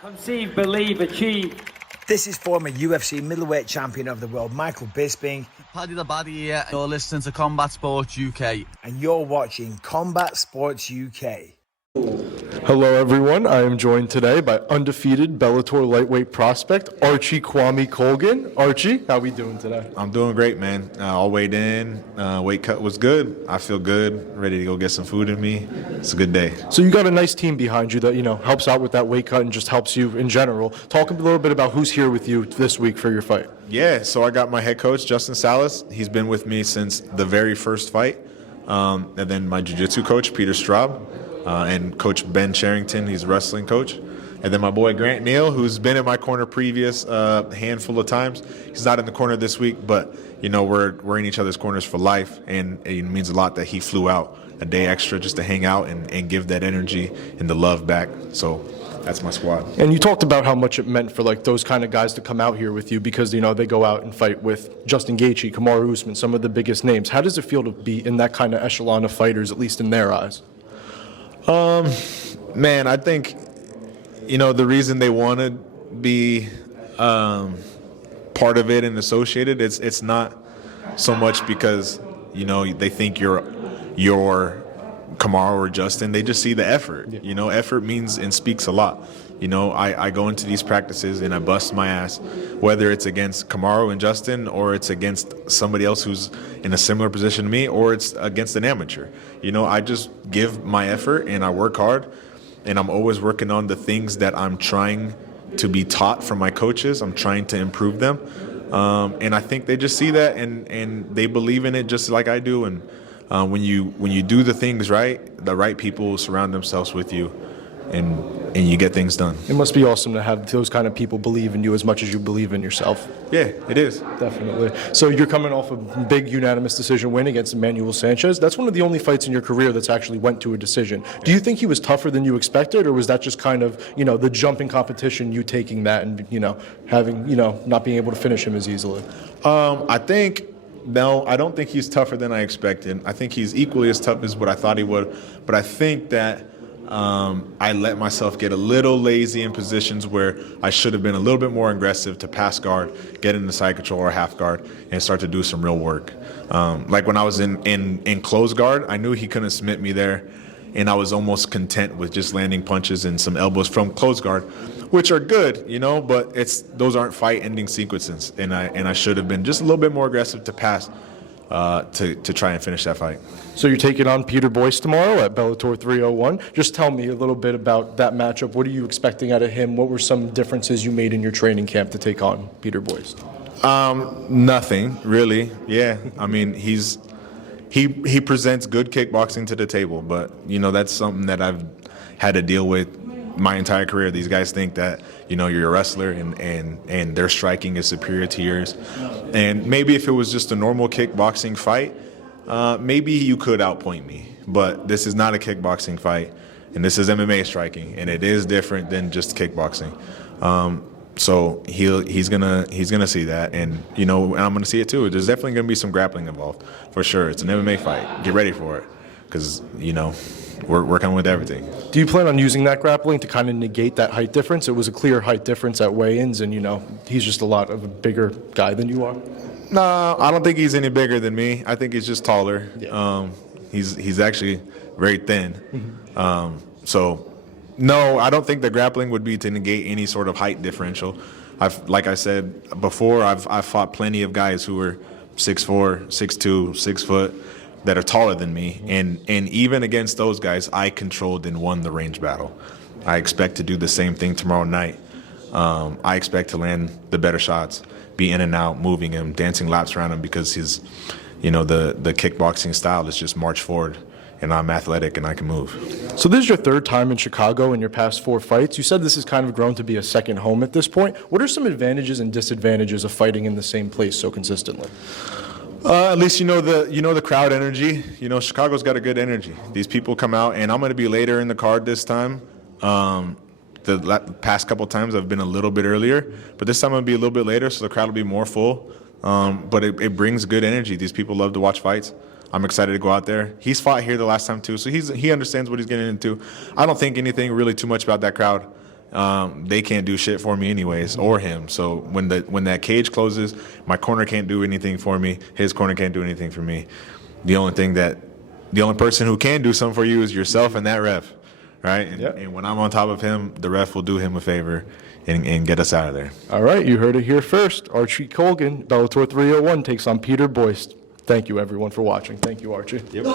Conceive, believe, achieve. This is former UFC middleweight champion of the world, Michael Bisping. Paddy the Baddy here. You're listening to Combat Sports UK. And you're watching Combat Sports UK. Hello everyone, I am joined today by undefeated Bellator lightweight prospect, Archie Colgan. Archie, how we doing today? I'm doing great, man. All weighed in, weight cut was good. I feel good, ready to go get some food in me. It's a good day. So you got a nice team behind you that, helps out with that weight cut and just helps you in general. Talk a little bit about who's here with you this week for your fight. Yeah, so I got my head coach, Justin Salas. He's been with me since the very first fight. And then my jiu-jitsu coach, Peter Straub. And Coach Ben Charrington, he's a wrestling coach. And then my boy Grant Neal, who's been in my corner previous handful of times. He's not in the corner this week, but, we're in each other's corners for life. And it means a lot that he flew out a day extra just to hang out and give that energy and the love back. So that's my squad. And you talked about how much it meant for those kind of guys to come out here with you because, they go out and fight with Justin Gaethje, Kamaru Usman, some of the biggest names. How does it feel to be in that kind of echelon of fighters, at least in their eyes? Man, I think, the reason they want to be part of it and associated, it's not so much because, they think you're Kamaru or Justin. They just see the effort. Yeah. Effort means and speaks a lot. I go into these practices and I bust my ass, whether it's against Kamaru and Justin or it's against somebody else who's in a similar position to me or it's against an amateur. I just give my effort and I work hard and I'm always working on the things that I'm trying to be taught from my coaches. I'm trying to improve them. And I think they just see that and they believe in it just like I do. And when you do the things right, the right people surround themselves with you. And you get things done. It must be awesome to have those kind of people believe in you as much as you believe in yourself. Yeah, it is. Definitely. So you're coming off a big unanimous decision win against Emmanuel Sanchez. That's one of the only fights in your career that's actually went to a decision. Do you think he was tougher than you expected, or was that just kind of, the jump in competition, you taking that and, having, not being able to finish him as easily? No, I don't think he's tougher than I expected. I think he's equally as tough as what I thought he would. But I think that I let myself get a little lazy in positions where I should have been a little bit more aggressive to pass guard, get into side control or half guard, and start to do some real work. Like when I was in close guard, I knew he couldn't submit me there, and I was almost content with just landing punches and some elbows from close guard, which are good, but those aren't fight-ending sequences, and I should have been just a little bit more aggressive to pass to try and finish that fight. So you're taking on Peter Buist tomorrow at Bellator 301. Just tell me a little bit about that matchup. What are you expecting out of him? What were some differences you made in your training camp to take on Peter Buist? Nothing, really. Yeah, I mean, he presents good kickboxing to the table, but, that's something that I've had to deal with my entire career. These guys think that, you're a wrestler and their striking is superior to yours. And maybe if it was just a normal kickboxing fight, maybe you could outpoint me. But this is not a kickboxing fight, and this is MMA striking, and it is different than just kickboxing. So he's gonna see that, and and I'm gonna see it too. There's definitely gonna be some grappling involved, for sure. It's an MMA fight. Get ready for it, because we're coming with everything. Do you plan on using that grappling to kind of negate that height difference? It was a clear height difference at weigh-ins, and he's just a lot of a bigger guy than you are. No, I don't think he's any bigger than me. I think he's just taller. Yeah. He's actually very thin. Mm-hmm. So, no, I don't think the grappling would be to negate any sort of height differential. Like I said before, I've fought plenty of guys who were 6'4", 6'2", 6 foot that are taller than me, and even against those guys, I controlled and won the range battle. I expect to do the same thing tomorrow night. I expect to land the better shots, be in and out, moving him, dancing laps around him, because his, the kickboxing style is just march forward, and I'm athletic and I can move. So this is your third time in Chicago in your past 4 fights. You said this has kind of grown to be a second home at this point. What are some advantages and disadvantages of fighting in the same place so consistently? At least the crowd energy. Chicago's got a good energy. These people come out, and I'm going to be later in the card this time. The past couple times I've been a little bit earlier, but this time I'm going to be a little bit later, so the crowd will be more full. But it brings good energy. These people love to watch fights. I'm excited to go out there. He's fought here the last time too, so he understands what he's getting into. I don't think anything really too much about that crowd. they can't do shit for me anyways, or him. So when that cage closes, my corner can't do anything for me. His corner can't do anything for me. The only person who can do something for you is yourself and that ref, right? And when I'm on top of him, the ref will do him a favor and get us out of there. All right, you heard it here first. Archie Colgan, Bellator 301, takes on Peter Buist. Thank you, everyone, for watching. Thank you, Archie. Yep.